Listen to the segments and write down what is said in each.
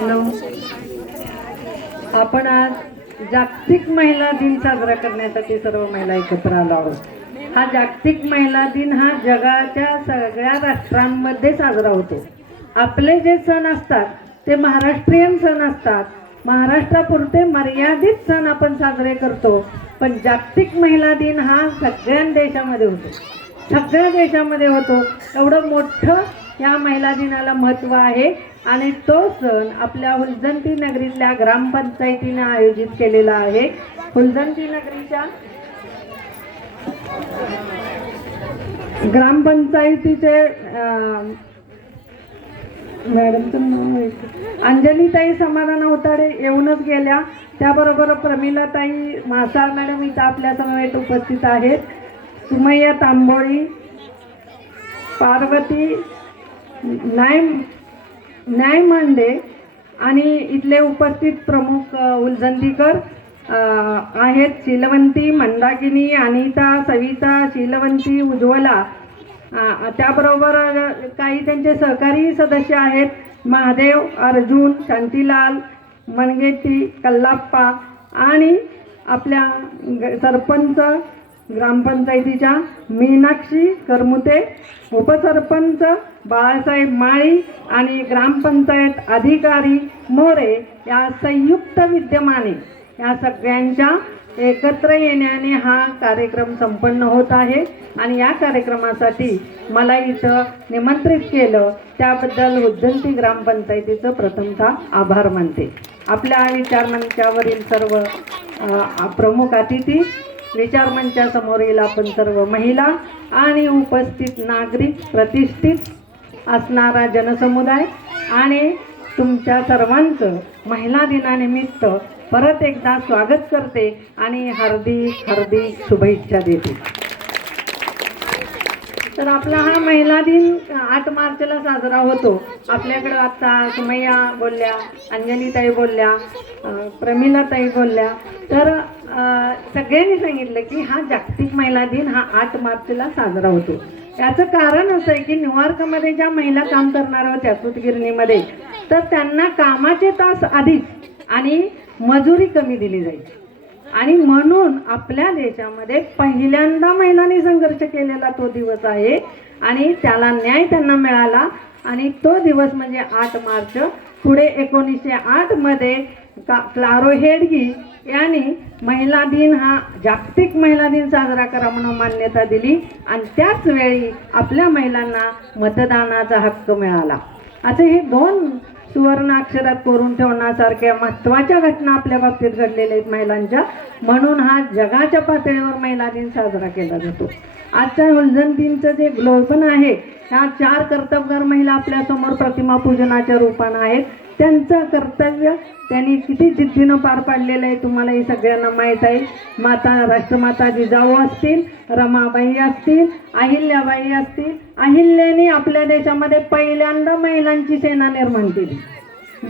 Hello. आपण आज जागतिक महिला दिन साजरा करण्यासाठी सर्व महिला एकत्र आलो आहोत. हा जागतिक महिला दिन हा जगाच्या सगळ्या राष्ट्रांमध्ये साजरा होतो. आपले जे सण असतात ते महाराष्ट्रीयन सण असतात. महाराष्ट्रापुरते मर्यादित सण आपण साजरे करतो, पण जागतिक महिला दिन हा सगळ्या देशामध्ये होतो. सगळ्या देशामध्ये होतो. एवढं मोठं या महिला दिनाला महत्त्व आहे आणि तो सण आपल्या हुलजंती नगरीतल्या ग्रामपंचायतीने आयोजित केलेला आहे. हुलजंती नगरीच्या ग्रामपंचायतीचे मॅडमचं नाव अंजलीताई समाधान अवताडे येऊनच गेल्या. त्याबरोबर प्रमिलाताई म्हासाळ मॅडम इथं आपल्या समवेत उपस्थित आहेत. सुमय्या तांबोळी, पार्वती न्याय मांडे आणि इथले उपस्थित प्रमुख उलजंतीकर आहेत. शीलवंती, मंदाकिनी, अनिता, सविता, शीलवंती, उज्ज्वला, त्याबरोबर काही त्यांचे सहकारी सदस्य आहेत. महादेव, अर्जुन, शांतीलाल, मनगेटी, कल्लाप्पा आणि आपल्या सरपंच ग्रामपंचायतीच्या मीनाक्षी करमुते, उपसरपंच बाळासाहेब माळी आणि ग्रामपंचायत अधिकारी मोरे या संयुक्त विद्यमाने या सगळ्यांच्या एकत्र येण्याने हा कार्यक्रम संपन्न होत आहे. आणि या कार्यक्रमासाठी मला इथं निमंत्रित केलं त्याबद्दल हुलजंती ग्रामपंचायतीचं प्रथमतः आभार मानते. आपल्या विचारमंचावरील सर्व प्रमुख अतिथी, विचारमंचासमोरील आपण सर्व महिला आणि उपस्थित नागरिक, प्रतिष्ठित असणारा जनसमुदाय आणि तुमच्या सर्वांचं महिला दिनानिमित्त परत एकदा स्वागत करते आणि हार्दिक शुभेच्छा देते. तर आपला हा महिला दिन 8 मार्चला साजरा होतो. आपल्याकडं आता सुमय्या बोलल्या, अंजलीताई बोलल्या, प्रमिलाताई बोलल्या. तर सगळ्यांनी सांगितलं की हा जागतिक महिला दिन हा 8 मार्चला साजरा होतो. याचं कारण असं आहे की न्यूयॉर्कमध्ये ज्या महिला काम करणाऱ्या होत्या सूतगिरणीमध्ये, तर त्यांना कामाचे तास अधिक आणि मजुरी कमी दिली जायची. आणि म्हणून आपल्या देशामध्ये पहिल्यांदा महिलांनी संघर्ष केलेला तो दिवस आहे आणि त्याला न्याय त्यांना मिळाला. आणि तो दिवस म्हणजे 8 मार्च. पुढे 1908 मध्ये क्लारो हेडगी यांनी महिला दिन हा जागतिक महिला दिन साजरा करा म्हणून मान्यता दिली आणि त्याच वेळी आपल्या महिलांना मतदानाचा हक्क मिळाला. असे हे 2 सुवर्ण अक्षरात कोरून ठेवण्यासारख्या महत्त्वाच्या घटना आपल्या बाबतीत घडलेल्या आहेत महिलांच्या. म्हणून हा जगाच्या पातळीवर महिला दिन साजरा केला जातो. आजच्या हुलजंतींचं जे ग्लोबन आहे, ह्या 4 कर्तबगार महिला आपल्यासमोर प्रतिमा पूजनाच्या रूपानं आहेत. त्यांचं कर्तव्य त्यांनी किती जिद्दीनं पार पाडलेलं आहे तुम्हाला हे सगळ्यांना माहीत आहे. राष्ट्रमाता जिजाऊ असतील, रमाबाई असतील, अहिल्याबाई असतील. अहिल्याने आपल्या देशामध्ये पहिल्यांदा महिलांची सेना निर्माण केली.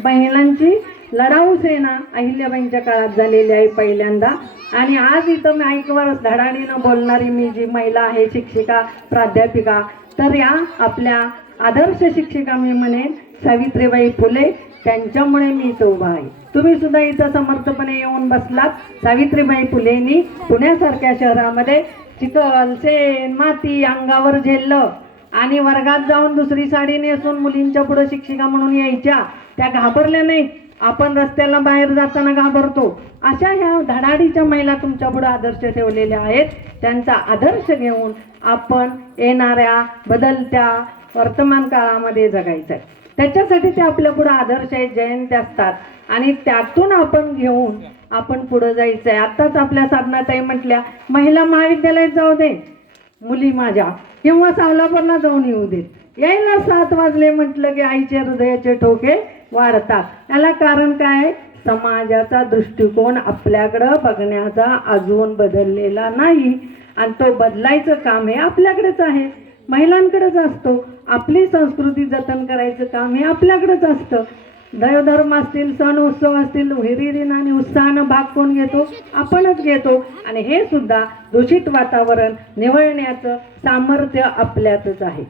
महिलांची लढाऊ सेना अहिल्याबाईंच्या काळात झालेली आहे पहिल्यांदा. आणि आज इथं माईकवर धडाडीनं बोलणारी मी जी महिला आहे, शिक्षिका, प्राध्यापिका, तर या आपल्या आदर्श शिक्षिका मी म्हणेन सावित्रीबाई फुले. त्यांच्यामुळे मी इथं उभा आहे. तुम्ही सुद्धा इथं समर्थपणे येऊन बसलात. सावित्रीबाई फुलेंनी पुण्यासारख्या शहरामध्ये चिखल, शेण, माती अंगावर झेललं आणि वर्गात जाऊन दुसरी साडी नेसून मुलींच्या पुढे शिक्षिका म्हणून यायच्या. त्या घाबरल्या नाही. आपण रस्त्याला बाहेर जाताना घाबरतो. अशा ह्या धडाडीच्या महिला तुमच्या पुढे आदर्श ठेवलेल्या आहेत. त्यांचा आदर्श घेऊन आपण येणाऱ्या बदलत्या वर्तमान काळामध्ये जगायचं आहे. त्याच्यासाठी ते आपल्या पुढे आदर्श आहेत, जयंती असतात आणि त्यातून आपण घेऊन आपण पुढे जायचं आहे. आत्ताच आपल्या साधनाताई म्हटल्या महिला महाविद्यालयात जाऊ दे मुली माझ्या, किंवा सावलापूरला जाऊन येऊ देत. यायला 7 वाजले म्हटलं की आईच्या हृदयाचे ठोके वाढतात. याला कारण काय? समाजाचा दृष्टिकोन आपल्याकडं बघण्याचा अजून बदललेला नाही आणि तो बदलायचं काम हे आपल्याकडेच आहे, महिलांकडेच असतो. आपली संस्कृती जतन करायचं काम हे आपल्याकडेच असतं. देवधर्म असतील, सण उत्सव असतील, हिरिरीनं आणि उत्साहानं भाग कोण घेतो? आपणच घेतो. आणि हे सुद्धा दूषित वातावरण निवळण्याचं सामर्थ्य आपल्यातच आहे.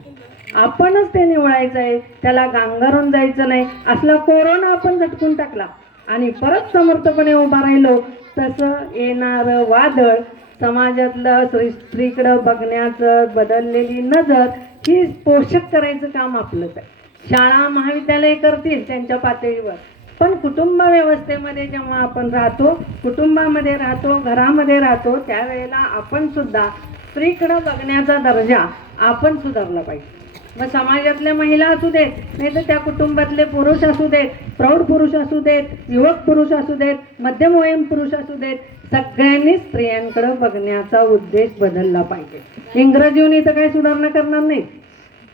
आपणच ते निवडायचं आहे, त्याला गांगारून जायचं नाही. असला कोरोना आपण झटकून टाकला आणि परत समर्थपणे उभा राहिलो, तसं येणारं वादळ, समाजातलं स्त्रीकडं बघण्याचं बदललेली नजर ही पोषक करायचं काम आपलंच आहे. शाळा महाविद्यालय करतील त्यांच्या पातळीवर, पण कुटुंब व्यवस्थेमध्ये जेव्हा आपण राहतो, कुटुंबामध्ये राहतो, घरामध्ये राहतो, त्यावेळेला आपण सुद्धा स्त्रीकडं बघण्याचा दर्जा आपण सुधारला पाहिजे. मग समाजातल्या महिला असू देत, नाही तर त्या कुटुंबातले पुरुष असू देत, प्रौढ पुरुष असू देत, युवक पुरुष असू देत, मध्यमवयीन पुरुष असू देत, सगळ्यांनी स्त्रियांकडे बघण्याचा उद्देश बदलला पाहिजे. इंग्रजीने तर काही सुधारणा करणार नाही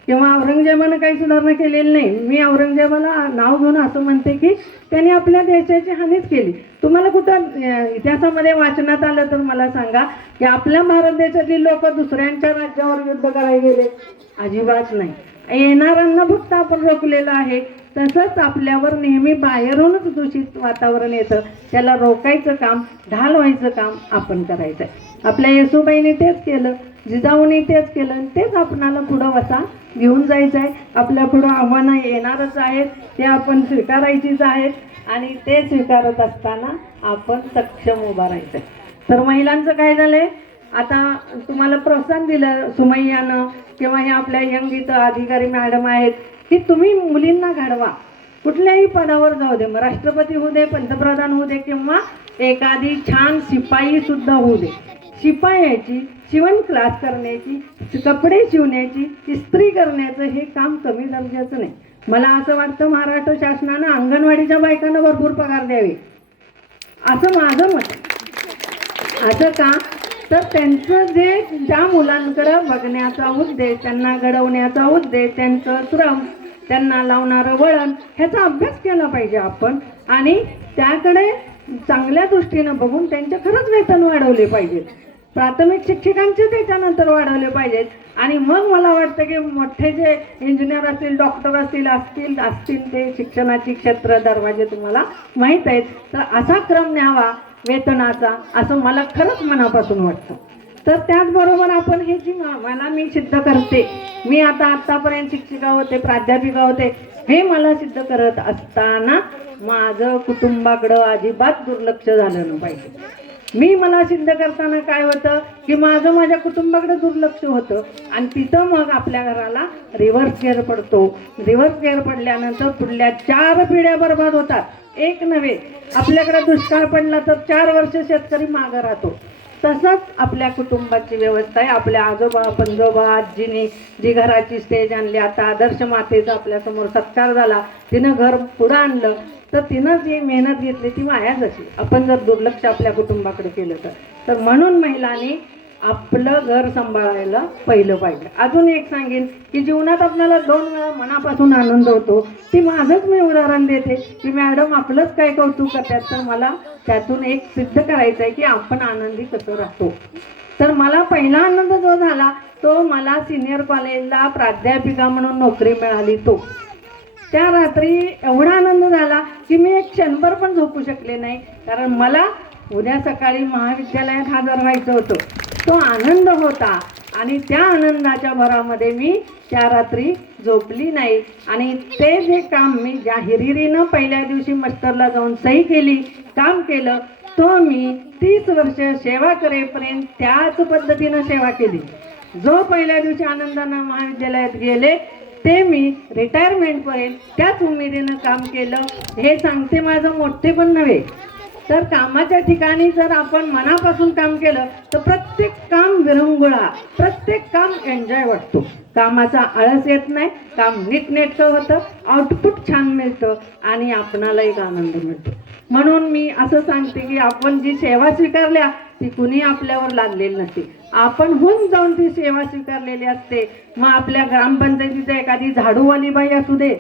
किंवा औरंगजेबानं काही सुधारणा केलेली नाही. मी औरंगजेबाला नाव घेऊन असं म्हणते की त्यांनी आपल्या देशाची हानीच केली. तुम्हाला कुठं इतिहासामध्ये वाचनात आलं तर मला सांगा की आपल्या भारत देशातली लोक दुसऱ्यांच्या राज्यावर युद्ध करायला गेले? अजिबात नाही. येणाऱ्यांना फक्त आपण रोखलेलं आहे. तसंच आपल्यावर नेहमी बाहेरूनच दूषित वातावरण येतं, त्याला रोखायचं काम, ढाल व्हायचं काम आपण करायचं आहे. आपल्या येसूबाईने तेच केलं, जिजाऊने तेच केलं, तेच आपणाला पुढं वसा घेऊन जायचं आहे. आपल्या पुढं आव्हानं येणारच आहेत, ते आपण स्वीकारायचीच आहेत आणि ते स्वीकारत असताना आपण सक्षम उभा राहायचं आहे. तर महिलांचं काय झालंय, आता तुम्हाला प्रोत्साहन दिलं सुमय्यानं किंवा हे आपल्या यंग इथं अधिकारी मॅडम आहेत की तुम्ही मुलींना घडवा, कुठल्याही पदावर जाऊ दे, मग राष्ट्रपती होऊ दे, पंतप्रधान होऊ दे किंवा एखादी छान शिपाई सुद्धा होऊ दे. शिपायाची, शिवण क्लास करण्याची, कपडे शिवण्याची, इस्त्री करण्याचं हे काम कमी दर्जाचं नाही. मला असं वाटतं महाराष्ट्र शासनानं अंगणवाडीच्या बायकांना भरपूर पगार द्यावे, असं माझं मत आहे. असं का तर त्यांचं जे त्या मुलांकडं बघण्याचा उद्देश, त्यांना घडवण्याचा उद्देश, त्यांचं श्रम, त्यांना लावणारं वळण, ह्याचा अभ्यास केला पाहिजे आपण आणि त्याकडे चांगल्या दृष्टीनं बघून त्यांचे खरंच वेतन वाढवले पाहिजेत. प्राथमिक शिक्षकांचे त्याच्यानंतर वाढवले पाहिजेत आणि मग मला वाटतं की मोठे जे इंजिनियर असतील, डॉक्टर असतील ते शिक्षणाची क्षेत्र दरवाजे तुम्हाला माहीत आहेत, तर असा क्रम न्यावा वेतनाचा, असं मला खरंच मनापासून वाटतं. तर त्याचबरोबर आपण हे जी मी सिद्ध करते, मी आतापर्यंत शिक्षिका होते, प्राध्यापिका होते, हे मला सिद्ध करत असताना माझं कुटुंबाकडं अजिबात दुर्लक्ष झालं नाही पाहिजे. मला सिद्ध करताना काय होतं की माझ्या कुटुंबाकडे दुर्लक्ष होतं आणि तिथं मग आपल्या घराला रिव्हर्स गेअर पडतो. रिव्हर्स गेअर पडल्यानंतर पुढल्या 4 पिढ्या बर्बाद होतात. एक नव्हे, आपल्याकडे दुष्काळ पडला तर 4 वर्ष शेतकरी मागं राहतो. तसंच आपल्या कुटुंबाची व्यवस्था आहे. आपल्या आजोबा पंजोबा आजीने जी घराची स्टेज आणली, आता आदर्श मातेचा आपल्यासमोर सत्कार झाला, तिनं घर पुढं आणलं, तर तिनं जी मेहनत घेतली ती वाया जाते आपण जर दुर्लक्ष आपल्या कुटुंबाकडे केलं तर. म्हणून महिलांनी आपलं घर सांभाळायला पहिलं पाहिजे. अजून एक सांगेन की जीवनात आपल्याला 2 वेळा मनापासून आनंद होतो. ती माझंच मी उदाहरण देते की मॅडम आपलंच काय कौतुक करतात, तर मला त्यातून एक सिद्ध करायचं आहे की आपण आनंदी कसं राहतो. तर मला पहिला आनंद जो झाला तो मला सिनियर कॉलेजला प्राध्यापिका म्हणून नोकरी मिळाली. त्या रात्री एवढा आनंद झाला की मी एक क्षणभर पण झोपू शकले नाही, कारण मला उद्या सकाळी महाविद्यालयात हजर व्हायचं होतं. तो आनंद होता आणि त्या आनंदाच्या भरामध्ये मी त्या रात्री झोपली नाही आणि ते जे काम मी ज्या हिरिरीनं पहिल्या दिवशी मास्टरला जाऊन सही केली, काम केलं, तो मी 30 वर्ष सेवा करेपर्यंत त्याच पद्धतीनं सेवा केली. जो पहिल्या दिवशी आनंदानं महाविद्यालयात गेले ते मी रिटायरमेंटपर्यंत त्याच उमेदीनं काम केलं. हे सांगते माझं मोठे पण नव्हे. तर कामाच्या ठिकाणी जर आपण मनापासून काम केलं तर प्रत्येक काम विरंगुळा, प्रत्येक काम एन्जॉय वाटतो. कामाचा आळस येत नाही, काम नीटनेटकं होतं, आउटपुट छान मिळतं आणि आपणाला एक आनंद मिळतो. म्हणून मी असं सांगते की आपण जी सेवा स्वीकारल्या ती कुणी आपल्यावर लादलेली नसते, आपण होऊन जाऊन ती सेवा स्वीकारलेली असते. मग आपल्या ग्रामपंचायतीचं एखादी झाडूवाली बाई असू दे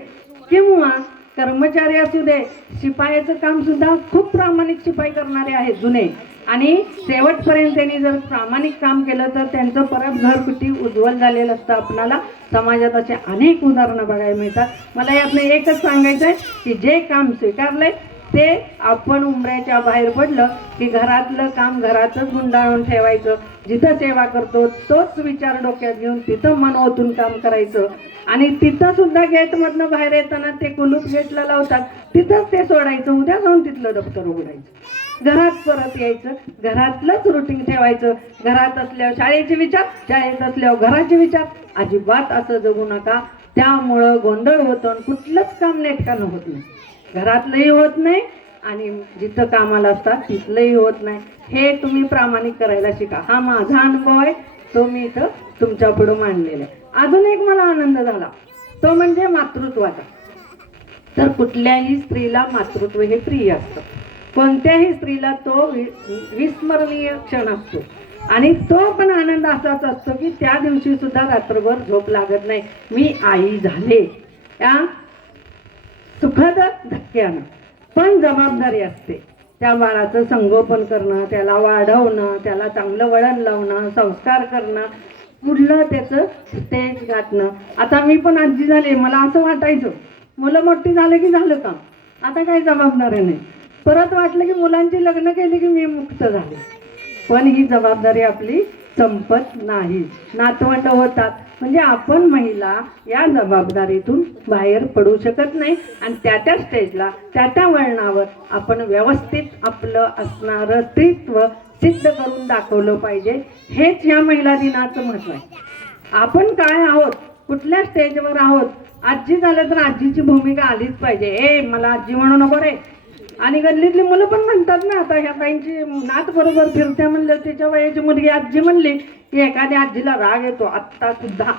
किंवा कर्मचारी असू दे, शिपायाचं काम सुद्धा खूप प्रामाणिक शिपाई करणारे आहेत जुने, आणि शेवटपर्यंत त्यांनी जर प्रामाणिक काम केलं तर त्यांचं परत घरकुटी उज्ज्वल झालेलं असतं. आपणाला समाजात असे अनेक उदाहरणं बघायला मिळतात. मला यातनं एकच सांगायचं आहे की जे काम स्वीकारलंय ते आपण उंबऱ्याच्या बाहेर पडलं की घरातलं काम घरातच गुंडाळून ठेवायचं, जिथं सेवा करतो तोच विचार डोक्यात घेऊन तिथं मन ओतून काम करायचं. आणि तिथं सुद्धा गेटमधनं बाहेर येताना ते कुलूप गेटला लावतात, तिथंच ते सोडायचं, उद्या जाऊन तिथलं दप्तर उघडायचं, घरात परत यायचं, घरातलंच रुटीन ठेवायचं. घरात असल्यावर शाळेचे विचार, शाळेत असल्यावर घराचे विचार, अजिबात असं जगू नका. त्यामुळं गोंधळ होतं आणि कुठलंच काम नेटकानं होत नाही, घरातलंही होत नाही आणि जिथं कामाला असतात तिथलंही होत नाही. हे तुम्ही प्रामाणिक करायला शिका. हा माझा अनुभव आहे, तो मी इथं तुमच्या पुढं मांडलेला आहे. अजून एक मला आनंद झाला, तो म्हणजे मातृत्वाचा. तर कुठल्याही स्त्रीला मातृत्व हे प्रिय असतं, कोणत्याही स्त्रीला तो विस्मरणीय क्षण असतो. आणि तो पण आनंद असाच असतो की त्या दिवशी सुद्धा रात्रभर झोप लागत नाही, मी आई झाले या सुखद धक्क्यानं. पण जबाबदारी असते त्या बाळाचं संगोपन करणं, त्याला वाढवणं, त्याला चांगलं वळण लावणं, संस्कार करणं, पुढलं त्याचं स्टेज गाठणं. आता मी पण आजी झाले, मला असं वाटायचं मुलं मोठी झालं की झालं काम, आता काही जबाबदारी नाही. परत वाटलं की मुलांची लग्न केली की मी मुक्त झाले. पण ही जबाबदारी आपली संपत नाही, नातवंड होतात, म्हणजे आपण महिला या जबाबदारीतून बाहेर पडू शकत नाही. आणि त्या स्टेजला त्या वळणावर आपण व्यवस्थित आपलं असणारं स्त्रीत्व सिद्ध करून दाखवलं पाहिजे. हेच या महिला दिनाचं महत्त्व आहे. आपण काय आहोत, कुठल्या स्टेजवर आहोत, आजी झालं तर आजीची भूमिका आलीच पाहिजे. ए मला आजी म्हणू नको रे. आणि गल्लीतली मुलं पण म्हणतात ना, आता ह्या बाईंची नात बरोबर फिरत्या म्हणलं, त्याच्या वयाची मुलगी आजी म्हणली की एखाद्या आजीला राग येतो आत्ता सुद्धा.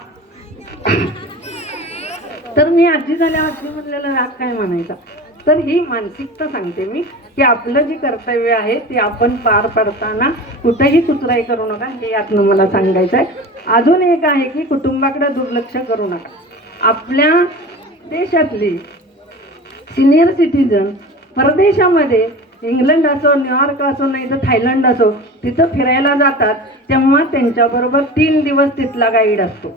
तर मी आजी झाल्या आजी म्हणलेला राग काय म्हणायचा. तर ही मानसिकता सांगते मी की आपलं जे कर्तव्य आहे ते आपण पार पडताना कुठेही कुचराई करू नका, हे यातनं मला सांगायचं आहे. अजून एक आहे की कुटुंबाकडे दुर्लक्ष करू नका. आपल्या देशातली सिनियर सिटीजन परदेशामध्ये, इंग्लंड असो, न्यूयॉर्क असो, नाही तर थायलंड असो, तिथं फिरायला जातात, तेव्हा त्यांच्याबरोबर 3 दिवस तिथला गाईड असतो.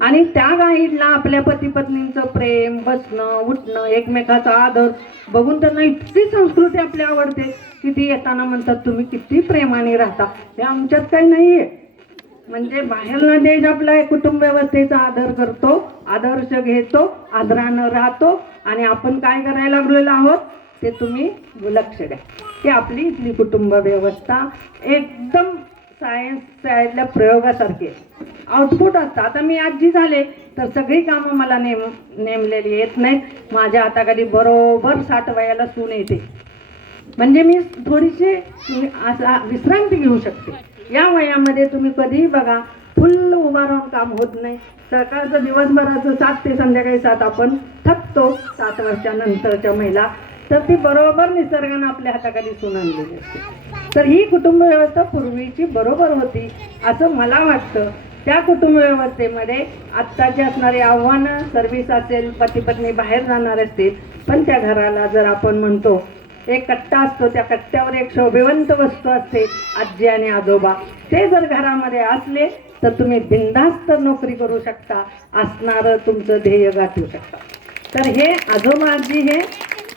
आणि त्या गाईडला आपल्या पती पत्नींचं प्रेम, बसणं उठणं, एकमेकाचा आदर बघून त्यांना इतकी संस्कृती आपली आवडते की ती येताना म्हणतात तुम्ही किती प्रेमाने राहता, हे आमच्यात काही नाही आहे. म्हणजे बाहेरला देश आपल्या कुटुंब व्यवस्थेचा आदर करतो, आदर्श घेतो, आदरानं राहतो. आणि आपण काय करायला लागलेलो आहोत ते तुम्ही लक्ष द्या की आपली इथली कुटुंब व्यवस्था एकदम सायन्सच्या प्रयोगासारखी आउटपुट असतं. आता मी आजी झाले तर सगळी कामं मला नेमलेली येत नाहीत. माझ्या हाताखाली बरोबर 60 वयाला सून येते, म्हणजे मी थोडीशी विश्रांती घेऊ शकते. या वयामध्ये तुम्ही कधीही बघा फुल उभा राहून काम होत नाही. सकाळचं दिवसभराचं 7 ते संध्याकाळी 7 आपण थकतो 7 वर्षानंतरच्या महिला. तर ती बरोबर निसर्गानं आपल्या हाताखाली सून आणलेली असते. तर ही कुटुंब व्यवस्था पूर्वीची बरोबर होती असं मला वाटतं. त्या कुटुंब व्यवस्थेमध्ये आत्ताची असणारी आव्हानं, सर्व्हिस असेल, पती पत्नी बाहेर जाणार असतील, पण त्या घराला जर आपण म्हणतो एक कट्टा असतो, त्या कट्ट्यावर एक शोभिवंत वस्तू असते, आजी आणि आजोबा. ते जर घरामध्ये असले तर तुम्ही बिनधास्त नोकरी करू शकता, असणारं तुमचं ध्येय गाठू शकता. तर हे आजोबा आजी हे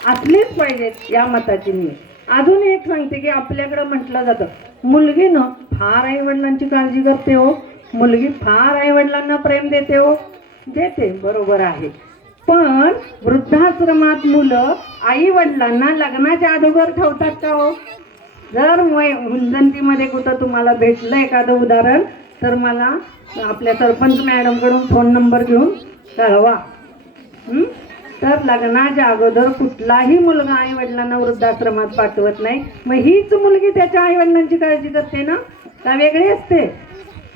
असलेच पाहिजेत या मताची मी. अजून एक सांगते की आपल्याकडं म्हटलं जातं मुलगीनं फार आई वडिलांची काळजी करते हो, मुलगी फार आई वडिलांना प्रेम देते हो. देते, बरोबर आहे. पण वृद्धाश्रमात मुलं आई वडिलांना लग्नाच्या अगोदर ठेवतात का हो? जर हुंजंतीमध्ये कुठं तुम्हाला भेटलं एखादं उदाहरण तर मला आपल्या सरपंच मॅडमकडून फोन नंबर घेऊन कळवा. तर लग्नाच्या अगोदर कुठलाही मुलगा आई वडिलांना वृद्धाश्रमात पाठवत नाही. मग हीच मुलगी त्याच्या आई वडिलांची काळजी करते ना, का वेगळी असते?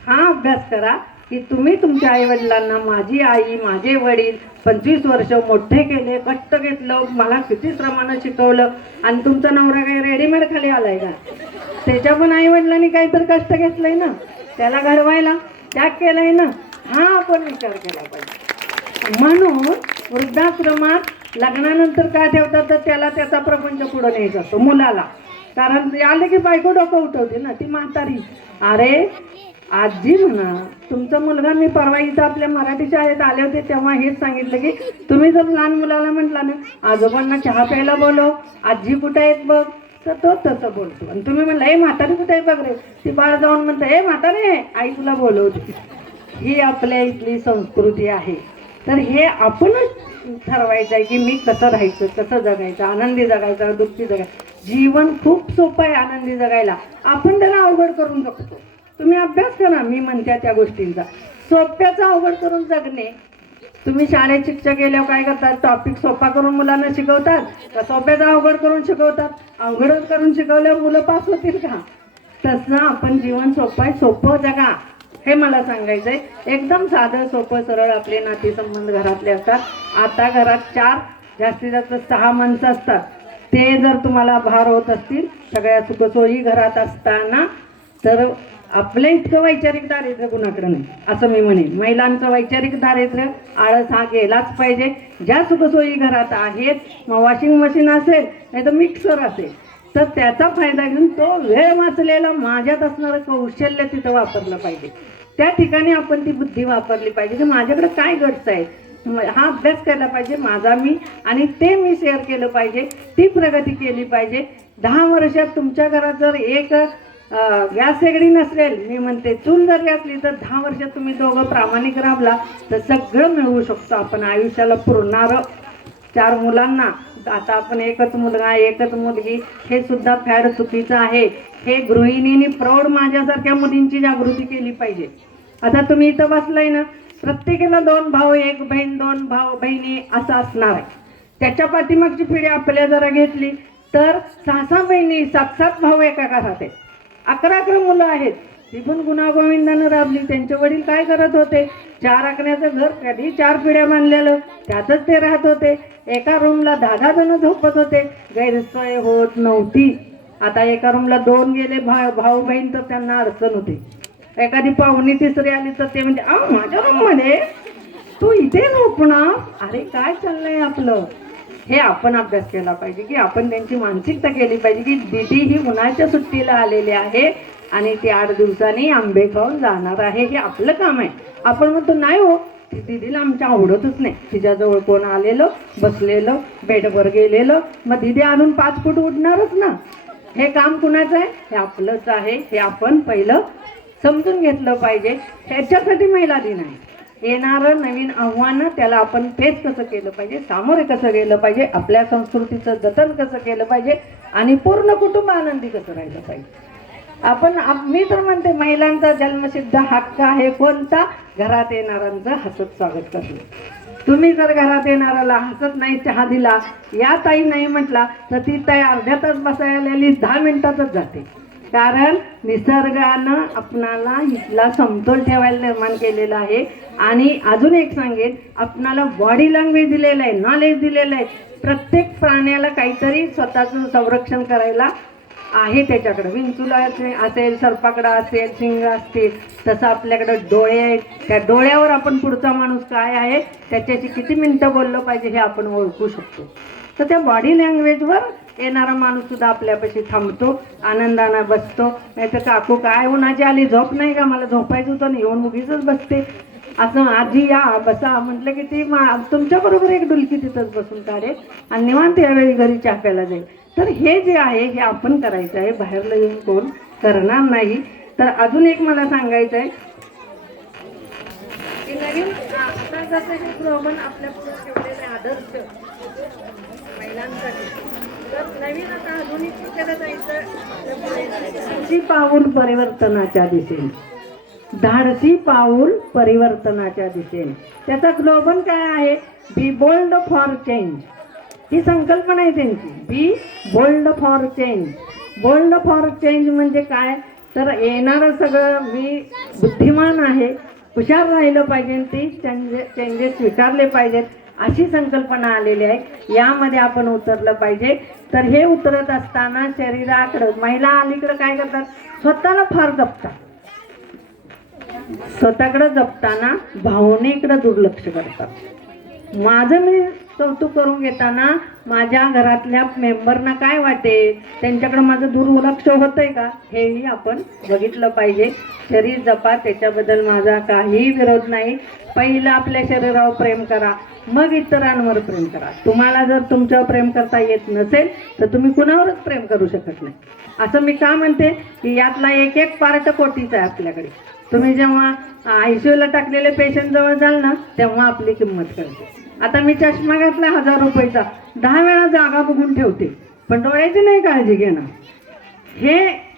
हा अभ्यास करा की तुम्ही तुमच्या आई वडिलांना माझी आई माझे वडील 25 वर्ष मोठे केले, कष्ट घेतलं, मला किती श्रमानं शिकवलं. आणि तुमचा नवरा काही रेडीमेड खाली आलाय का? त्याच्या पण आई वडिलांनी काहीतरी कष्ट घेतलंय ना, त्याला घडवायला त्याग केलाय ना. हा आपण विचार केला पाहिजे. म्हणून वृद्धाश्रमात लग्नानंतर काय ठेवतात तर त्याला त्याचा प्रपंच पुढे न्यायचा असतो मुलाला. कारण आले की बायको डोकं उठवते ना ती म्हातारी. अरे आजी म्हणा. तुमचा मुलगा, मी परवा इथं आपल्या मराठी शाळेत आले होते तेव्हा हेच सांगितलं की तुम्ही जर लहान मुलाला म्हटला ना आजोबांना चहा प्यायला बोलव, आजी कुठे आहेत बघ, तर तो तसं बोलतो. आणि तुम्ही म्हणलं ए म्हातारी कुठे आहे बघ रे, ती बाळ जाऊन म्हणतं ए म्हातारे आई तुला बोलवते. ही आपल्या इथली संस्कृती आहे. तर हे आपणच ठरवायचं आहे की मी कसं राहायचं, कसं जगायचं, आनंदी जगायचं, दुःखी जगायचं. जीवन खूप सोपं आहे आनंदी जगायला, आपण त्याला अवघड करून जगतो. तुम्ही अभ्यास करा, मी म्हणते त्या गोष्टींचा. सोप्याचा अवघड करून जगणे. तुम्ही शाळेत शिक्षक गेल्यावर काय करतात, टॉपिक सोपा करून मुलांना शिकवतात का सोप्याचा अवघड करून शिकवतात? अवघड करून शिकवल्यावर मुलं पास होतील का? तसं आपण जीवन सोपं आहे, सोपं जगा हे मला सांगायचं आहे. एकदम साधं सोपं सरळ आपले नातेसंबंध घरातले असतात. आता घरात 4 जास्तीत जास्त 6 माणसं असतात. ते जर तुम्हाला भार होत असतील सगळ्या सुखसोयी घरात असताना, तर आपलं इतकं वैचारिक दारिद्र्य कुणाकडे नाही असं मी म्हणेन. महिलांचं वैचारिक दारिद्र्य, आळस हा गेलाच पाहिजे. ज्या सुखसोयी घरात आहेत, मग वॉशिंग मशीन असेल नाही तर मिक्सर असेल, तर त्याचा फायदा घेऊन तो वेळ वाचलेला माझ्यात असणारं कौशल्य तिथं वापरलं पाहिजे. त्या ठिकाणी आपण ती बुद्धी वापरली पाहिजे की माझ्याकडे काय गट्स आहेत, हा अभ्यास केला पाहिजे माझा मी, आणि ते मी शेअर केलं पाहिजे, ती प्रगती केली पाहिजे. 10 वर्षात तुमच्या घरात जर एक गॅस शेगडी नसेल, मी म्हणते चूल जरी असली, तर 10 वर्षात तुम्ही दोघं प्रामाणिक राबला तर सगळं मिळवू शकतो आपण. आयुष्याला पुरणारं 4 मुलांना, आता आपण एकच मुलगा एकच मुलगी, हे सुद्धा फॅड चुकीचं आहे. हे गृहिणींनी प्रौढ माझ्यासारख्या मुलींची जागृती केली पाहिजे. आता तुम्ही इथं बसलाय ना, प्रत्येकाला 2 भाऊ 1 बहीण, 2 भाऊ बहिणी असं असणार आहे. त्याच्या पाठीमागची पिढी आपल्या जरा घेतली तर 6-6 बहिणी, 7-7 भाऊ एका घरात आहेत, 11-11 मुलं आहेत. ती पण गुणागोविंदानं राबली. त्यांचे वडील काय करत होते, 4 आकण्याचं घर कधी 4 पिढ्या बांधलेलं, त्यातच ते राहत होते. एका रूमला 10-10 जण झोपत होते, गैरसोय होत नव्हती. आता एका रूमला 2 गेले भाऊ बहीण तर त्यांना अडचण होते. एखादी पाहुणी तिसरी आली तर ते म्हणजे माझ्या रूम मध्ये तू इथे झोपणार, अरे काय चाललंय आपलं. हे आपण अभ्यास केला पाहिजे की आपण त्यांची मानसिकता केली पाहिजे की दीदी ही उन्हाळ्याच्या सुट्टीला आलेली आहे आणि ती 8 दिवसांनी आंबे खाऊन जाणार आहे, हे आपलं काम आहे. आपण म्हणतो नाही हो, दीदीला आमच्या आवडतच नाही, तिच्याजवळ कोण आलेलं बसलेलं बेडवर गेलेलं, मग दीदी आणून 5 फूट उडणारच ना. हे काम कुणाचं आहे, हे आपलंच आहे. हे आपण पहिलं समजून घेतलं पाहिजे. ह्याच्यासाठी महिला दिन आहे. येणारं नवीन आव्हानं त्याला आपण फेस कसं केलं पाहिजे, सामोरे कसं गेलं पाहिजे, आपल्या संस्कृतीचं जतन कसं केलं पाहिजे आणि पूर्ण कुटुंब आनंदी कसं राहिलं पाहिजे. मी तर म्हणते महिलांचा जन्मसिद्ध हक्क आहे कोणता, घरात येणाऱ्यांचं हसत स्वागत करणं. तुम्ही जर घरात येणाऱ्याला हसत नाही चहा दिला, या ताई नाही म्हटला, तर ती ताई अर्ध्या तास बसायला 10 मिनिटातच जाते. कारण निसर्गानं आपणाला इथला समतोल ठेवायला निर्माण केलेला आहे. आणि अजून एक सांगेन, आपणाला बॉडी लँग्वेज दिलेलं आहे, नॉलेज दिलेलं आहे. प्रत्येक प्राण्याला काहीतरी स्वतःचं संरक्षण करायला आहे त्याच्याकडं. विंचूला असेल, सर्पाकडं असेल, शिंग असतील, तसं आपल्याकडं डोळे आहेत. त्या डोळ्यावर आपण पुढचा माणूस काय आहे, त्याच्याशी किती मिनटं बोललं पाहिजे हे आपण ओळखू शकतो. तर त्या बॉडी लँग्वेजवर येणारा माणूस सुद्धा आपल्यापाशी थांबतो, आनंदानं बसतो. नाही तर काकू काय उन्हाची आली, झोप नाही का, मला झोपायचं होतं ना, येऊन उगीच बसते, असं आजी या बसा म्हटलं की ती तुमच्याबरोबर एक डुलकी तिथंच बसून काढेल आणि निवांत यावेळी घरी चहा प्यायला जाईल. तर हे जे आहे हे आपण करायचं आहे, बाहेरला येऊन कोण करणार नाही. तर अजून एक मला सांगायचं आहे की नवीन आता जसं हे ग्लोबल आपल्या पुढे ठेवलेले आदर्श महिलांसाठी, तर नवीन आता आधुनिकतेला जायचं. धाडसी पाऊल परिवर्तनाच्या दिशेने, धाडसी पाऊल परिवर्तनाच्या दिशेने. त्याचा ग्लोबल काय आहे, बी बोल्ड फॉर चेंज, ही संकल्पना आहे त्यांची. Be bold for change. Bold for change म्हणजे काय, तर येणारं सगळं मी बुद्धिमान आहे, हुशार राहिलं पाहिजे, ती चेंजेस स्वीकारले पाहिजेत, अशी संकल्पना आलेली आहे. यामध्ये आपण उतरलं पाहिजे. तर हे उतरत असताना शरीराकडं महिला अलीकडं काय करतात, स्वतःला फार जपतात. स्वतःकडे जपताना भावनेकडे दुर्लक्ष करतात. माझं मी कौतुक करून घेताना माझ्या घरातल्या मेंबरना काय वाटेल, त्यांच्याकडे माझं दुर्लक्ष होतंय का, हेही आपण बघितलं पाहिजे. शरीर जपा, त्याच्याबद्दल माझा काही विरोध नाही. पहिलं आपल्या शरीरावर प्रेम करा, मग इतरांवर प्रेम करा. तुम्हाला जर तुमच्यावर प्रेम करता येत नसेल तर तुम्ही कुणावरच प्रेम करू शकत नाही. असं मी का म्हणते की यातला एक एक पार्ट कोटीचा आहे आपल्याकडे. तुम्ही जेव्हा ICUला टाकलेले पेशंट जवळ जाल ना, तेव्हा आपली किंमत कळते. आता मी चष्मा घातला 1000 रुपयाचा, 10 वेळा जागा बघून ठेवते, पण डोळ्याची नाही काळजी घेणार.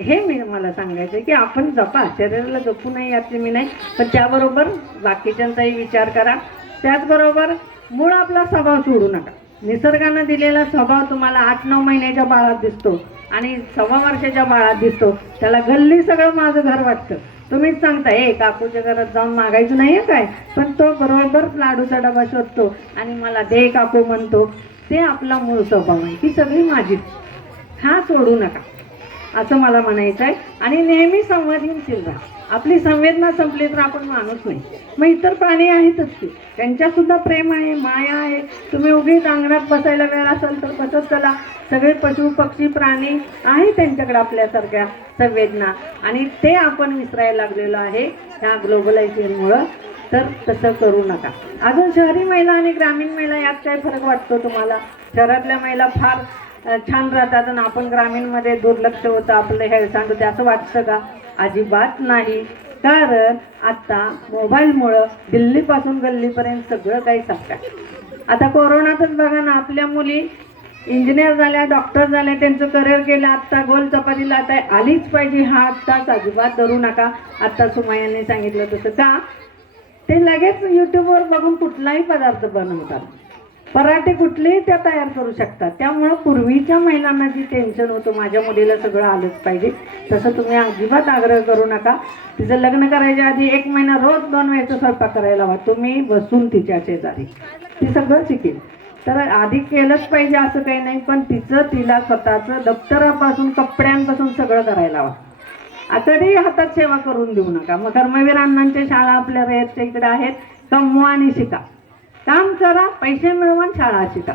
हे मला सांगायचं की आपण जपा, शरीराला जपू नाही याची मी नाही, पण त्याबरोबर बाकीच्यांचाही विचार करा. त्याचबरोबर मूळ आपला स्वभाव सोडू नका. निसर्गानं दिलेला स्वभाव तुम्हाला 8-9 महिन्याच्या बाळात दिसतो आणि 1.25 वर्षाच्या बाळात दिसतो. त्याला गल्ली सगळं माझं घर वाटतं. तुम्हीच सांगता काकूच्या घरात जाऊन मागायचं नाही आहे काय, पण तो बरोबर लाडूचा डबा शोधतो आणि मला दे काकू म्हणतो. ते आपला मूळ स्वभाव आहे, ती सगळी माझीच. हा सोडू नका असं मला म्हणायचं आहे. आणि नेहमी संवेदनशील राहा. आपली संवेदना संपली तर आपण माणूस नाही. मग इतर प्राणी आहेतच की, त्यांच्यासुद्धा प्रेम आहे, माया आहे. तुम्ही उगीच अंगणात बसायला वेळ असेल तर बसत चला. सगळे पशु पक्षी प्राणी आहे त्यांच्याकडे आपल्यासारख्या संवेदना, आणि ते आपण विसरायला लागलेलो आहे ह्या ग्लोबलायझेशनमुळं. तर तसं करू नका. अजून शहरी महिला आणि ग्रामीण महिला यात काय फरक वाटतो तुम्हाला? शहरातल्या महिला फार छान राहतात आणि आपण ग्रामीणमध्ये दुर्लक्ष होतं, आपलं हेळसांड होते असं वाटतं का? अजिबात नाही. कारण आता मोबाईलमुळं दिल्लीपासून गल्लीपर्यंत सगळं काही सापडा. आता कोरोनातच बघा ना, आपल्या मुली इंजिनियर झाल्या, डॉक्टर झाल्या, त्यांचं करिअर केलं. आत्ता गोल चपातीला आता आलीच पाहिजे हा आत्ताच अजिबात धरू नका. आत्ता सुमय्याने सांगितलं तसं का ते लगेच यूट्यूबवर बघून कुठलाही पदार्थ बनवतात. पराठे कुठलेही त्या तयार करू शकतात. त्यामुळं पूर्वीच्या महिलांना जी टेन्शन होतं माझ्या मुलीला सगळं आलंच पाहिजे, तसं तुम्ही अजिबात आग्रह करू नका. तिचं लग्न करायच्या आधी 1 महिना रोज 2 वेळेचा स्वयंपाक करायला हवा. तुम्ही बसून तिच्या शेजारी, ती सगळं शिकेल. तर आधी केलंच पाहिजे असं काही नाही, पण तिला स्वतःचं दप्तरापासून कपड्यांपासून सगळं करायला हवं. कधी हातात सेवा करून देऊ नका. मग धर्मवीर अण्णांच्या शाळा आपल्या रयतच्या इकडे आहेत. कमवा आणि शिका, काम करा, पैसे मिळवा, शाळा शिका.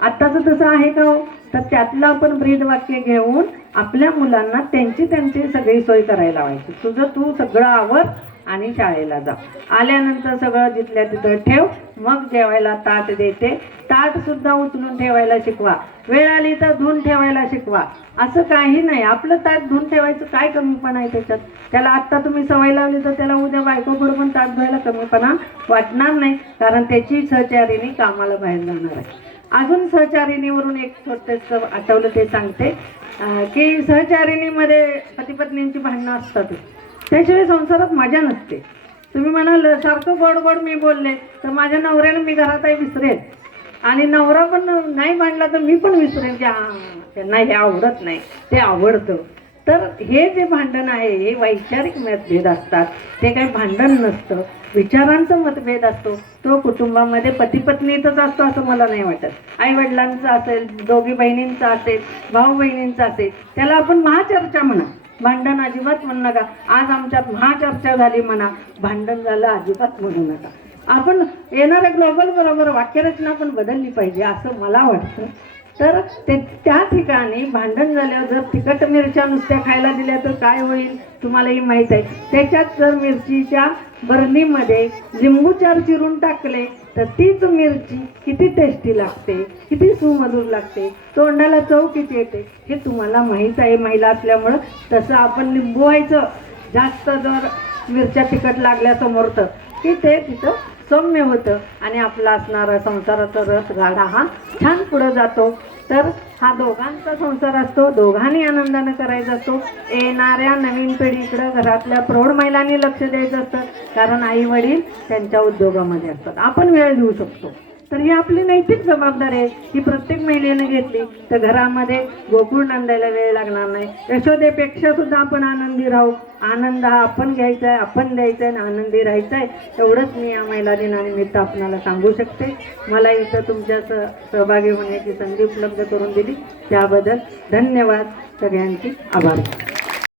आत्ताचं तसं आहे का हो? तर त्यातलं आपण ब्रीद वाक्य घेऊन आपल्या मुलांना त्यांची सगळी सोय करायला लावायची. तुझं तू सगळं आवर आणि शाळेला जा. आल्यानंतर सगळं जिथल्या तिथं ठेव, मग जेवायला ताट देते. ताट सुद्धा उचलून ठेवायला शिकवा. वेळ आली तर धुवून ठेवायला शिकवा. असं काही नाही. आपलं ताट धुवून ठेवायचं काय कमीपणा आहे त्याच्यात? त्याला आत्ता तुम्ही सवय लावली तर त्याला उद्या बायकोकडे पण ताट धुवायला कमीपणा वाटणार नाही, कारण त्याची सहचारिणी कामाला बाहेर जाणार आहे. अजून सहचारिणीवरून एक छोटंसं आठवलं ते सांगते की सहचारिणीमध्ये पती पत्नींची भांडणं असतातच, त्याशिवाय संसारात मजा नसते. तुम्ही म्हणाल सारखं गोड गोड मी बोलले तर माझ्या नवऱ्याला मी घरातही विसरेल, आणि नवरा पण नाही भांडला तर मी पण विसरेन की त्यांना हे आवडत नाही, ते आवडतं. तर हे जे भांडण आहे हे वैचारिक मतभेद असतात, ते काही भांडण नसतं. विचारांचा मतभेद असतो, तो कुटुंबामध्ये पती पत्नीतच असतो असं मला नाही वाटत. आई वडिलांचा असेल, दोघी बहिणींचा असेल, भाऊ बहिणींचा असेल, त्याला आपण महाचर्चा म्हणा. भांडण अजिबात म्हणू नका. आज आमच्यात महाचर्चा झाली म्हणा, भांडण झालं अजिबात म्हणू नका. आपण येणाऱ्या ग्लोबल बरोबर वाक्यरचना पण बदलली पाहिजे असं मला वाटतं. तर त्या ठिकाणी भांडण झाल्यावर जर तिखट मिरच्या नुसत्या खायला दिल्या तर काय होईल तुम्हालाही माहीत आहे. त्याच्यात जर मिरचीच्या बरणीमध्ये लिंबू 4 चिरून टाकले तर तीच मिरची किती टेस्टी लागते, किती सुमधुर लागते, तोंडाला चव किती येते हे तुम्हाला माहीत आहे महिला असल्यामुळं. तसं आपण लिंबू व्हायचं, जास्त जर मिरच्या तिखट लागल्या समोर तर की ते तिथं सौम्य होतं आणि आपला असणारा संसाराचा रस गाढा हा छान पुढं जातो. तर हा दोघांचा संसार असतो, दोघांनी आनंदानं करायचा असतो. येणाऱ्या नवीन पिढीकडं घरातल्या प्रौढ महिलांनी लक्ष द्यायचं असतं, कारण आई वडील त्यांच्या उद्योगामध्ये असतात. आपण वेळ देऊ शकतो. तर ही आपली नैतिक जबाबदारी आहे, ही प्रत्येक महिलेने घेतली तर घरामध्ये गोकुळ नांदायला वेळ लागणार नाही. यशोदेपेक्षा सुद्धा आपण आनंदी राहू. आनंद हा आपण घ्यायचा आहे, आपण द्यायचा आहे आणि आनंदी राहायचं आहे. एवढंच मी या महिला दिनानिमित्त आपणाला सांगू शकते. मला इथं तुमच्या सहभागी होण्याची संधी उपलब्ध करून दिली त्याबद्दल धन्यवाद. सगळ्यांचे आभार.